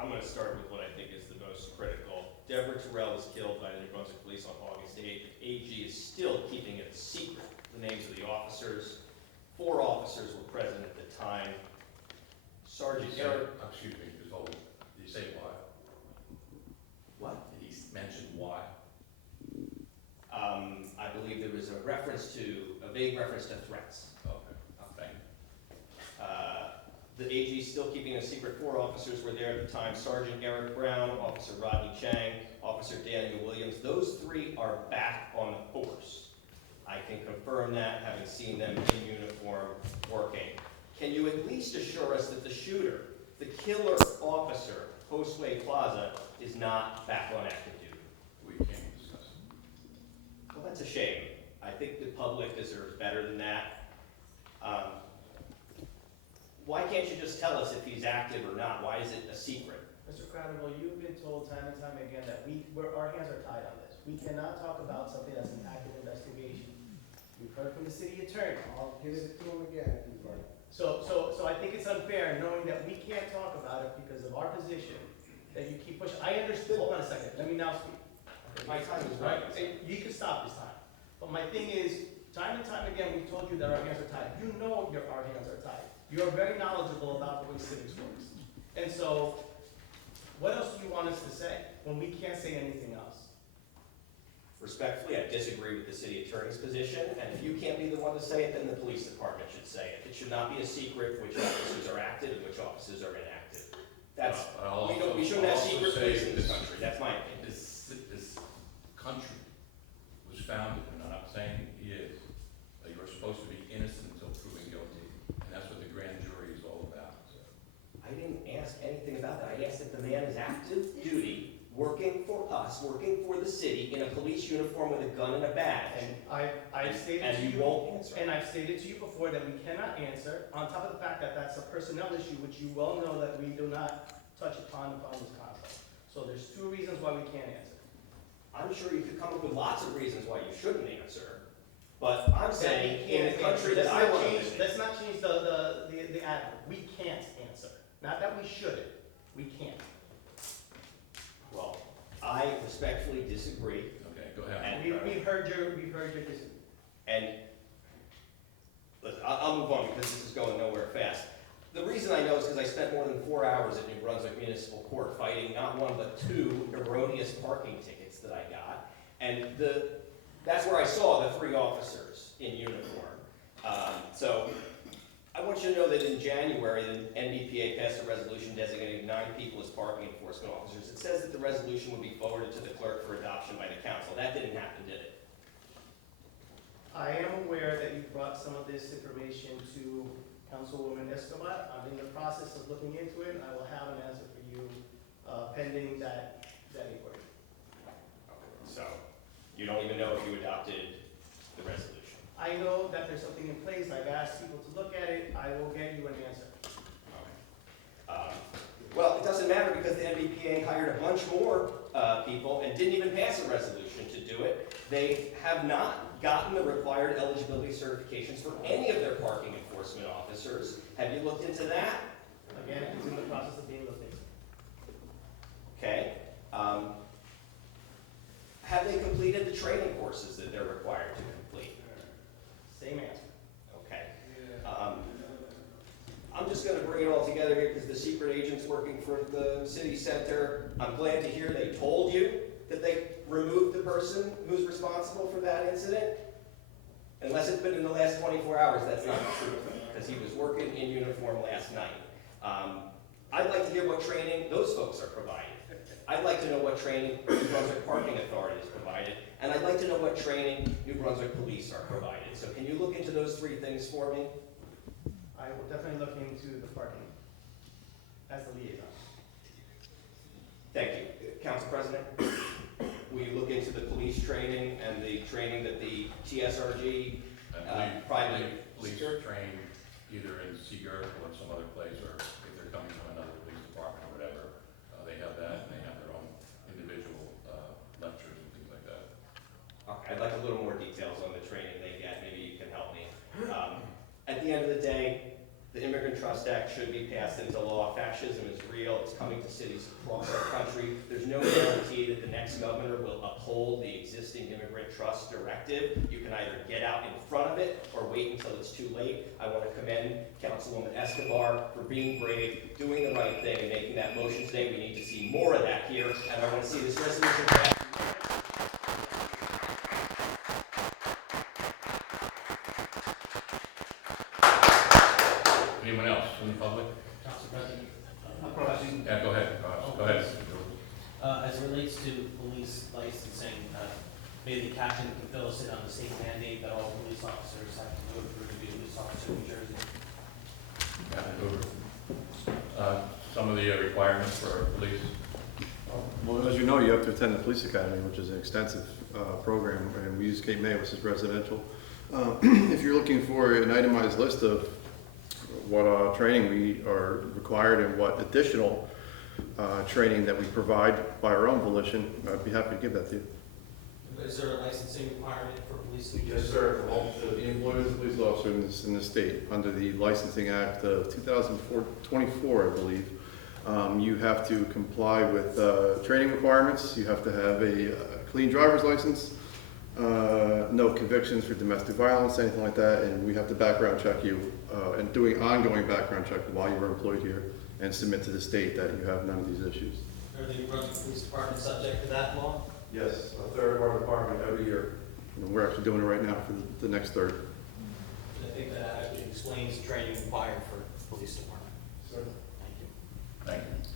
I'm going to start with what I think is the most critical. Deborah Terrell was killed by the New Brunswick Police on August 8th. The AG is still keeping it a secret, the names of the officers. 4 officers were present at the time. Sergeant Eric. Excuse me, just hold. Did you say why? What? Did he mention why? I believe there was a vague reference to threats. Okay, thank you. The AG is still keeping a secret. 4 officers were there at the time. Sergeant Eric Brown, Officer Rodney Chang, Officer Daniel Williams. Those 3 are back on the force. I can confirm that, having seen them in uniform working. Can you at least assure us that the shooter, the killer officer, Postway Plaza, is not back on active duty? We can't discuss it. Well, that's a shame. I think the public deserves better than that. Why can't you just tell us if he's active or not? Why is it a secret? Mr. Crowder, you've been told time and time again that our hands are tied on this. We cannot talk about something that's an active investigation. We've heard from the city attorney. I'll give it to him again if you'd like. So I think it's unfair knowing that we can't talk about it because of our position, that you keep pushing. I understand, hold on a second, let me now speak. My time is right. You can stop this time. But my thing is, time and time again, we've told you that our hands are tied. You know our hands are tied. You are very knowledgeable about the way civics works. And so, what else do you want us to say when we can't say anything else? Respectfully, I disagree with the city attorney's position, and if you can't be the one to say it, then the police department should say it. It should not be a secret which officers are active and which officers are inactive. That's, we shouldn't have secret police in this country, that's my opinion. This country was founded, and I'm not saying he is, but you're supposed to be innocent until proven guilty, and that's what the grand jury is all about. So. I didn't ask anything about that. I asked if the man is active duty, working for us, working for the city, in a police uniform with a gun and a badge. And I've stated to And you you, won't answer. and I've stated to you before that we cannot answer, on top of the fact that that's a personnel issue, which you well know that we do not touch upon this concept. So there's 2 reasons why we can't answer. I'm sure you could come up with lots of reasons why you shouldn't answer, but I'm saying in the country that I want to live in. Let's not change the adverb. We can't answer. Not that we shouldn't. We can't. Well, I respectfully disagree, Okay, go ahead. And We've heard your disagreement. and listen, I'll move on because this is going nowhere fast. The reason I know is because I spent more than 4 hours at New Brunswick Municipal Court fighting not 1 but 2 erroneous parking tickets that I got, and that's where I saw the 3 officers in uniform. So I want you to know that in January, the NBPA passed a resolution designating 9 people as parking enforcement officers. It says that the resolution would be forwarded to the clerk for adoption by the council. That didn't happen, did it? I am aware that you brought some of this information to Councilwoman Escobar. I'm in the process of looking into it. I will have an answer for you pending that inquiry. So you don't even know if you adopted the resolution. I know that there's something in place. I've asked people to look at it. I will get you an answer. Well, it doesn't matter because the NBPA hired a bunch more people and didn't even pass a resolution to do it. They have not gotten the required eligibility certifications for any of their parking enforcement officers. Have you looked into that? Again, it's in the process of being looked into. Okay. Have they completed the training courses that they're required to complete? Same answer. Okay. I'm just going to bring it all together here because the secret agent's working for the city center. I'm glad to hear they told you that they removed the person who's responsible for that incident. Unless it's been in the last 24 hours, that's not true because he was working in uniform last night. I'd like to hear what training those folks are providing. I'd like to know what training New Brunswick Parking Authority is provided, and I'd like to know what training New Brunswick Police are provided. So can you look into those 3 things for me? I will definitely look into the parking as the liaison. Thank you. Council President, will you look into the police training and the training that the TSRG private police are trained either in Seagirt or some other place, or if they're coming from another police department or whatever, they have that and they have their own individual lectures and things like that. Okay, I'd like a little more details on the training they get. Maybe you can help me. At the end of the day, the immigrant Trust Act should be passed into law. Fascism is real. It's coming to cities across our country. There's no guarantee that the next governor will uphold the existing immigrant trust directive. You can either get out in front of it or wait until it's too late. I want to commend Councilwoman Escobar for being brave, doing the right thing, and making that motion today. We need to see more of that here, and I want to see this resolution passed. Anyone else from the public? Council President, a question. Yeah, go ahead. Go ahead. As it relates to police licensing, maybe the captain can fill us in on the state mandate that all police officers have to go through to be a police officer in New Jersey. Captain Hoover. Some of the requirements for police. Well, as you know, you have to attend the police academy, which is an extensive program, and we use Cape May, which is residential. If you're looking for an itemized list of what training we are required and what additional training that we provide by our own volition, I'd be happy to give that to you. Is there a licensing requirement for police in New Yes, Jersey? sir. For all the employees of police officers in the state, under the Licensing Act of 2024, I believe, you have to comply with training requirements. You have to have a clean driver's license, no convictions for domestic violence, anything like that, and we have to background check you and doing ongoing background check while you're employed here and submit to the state that you have none of these issues. Are the Brunswick Police Department subject to that law? Yes, a third of our department every year. And we're actually doing it right now for the next third. I think that actually explains the training required for police department. Sir. Thank you. Thank you.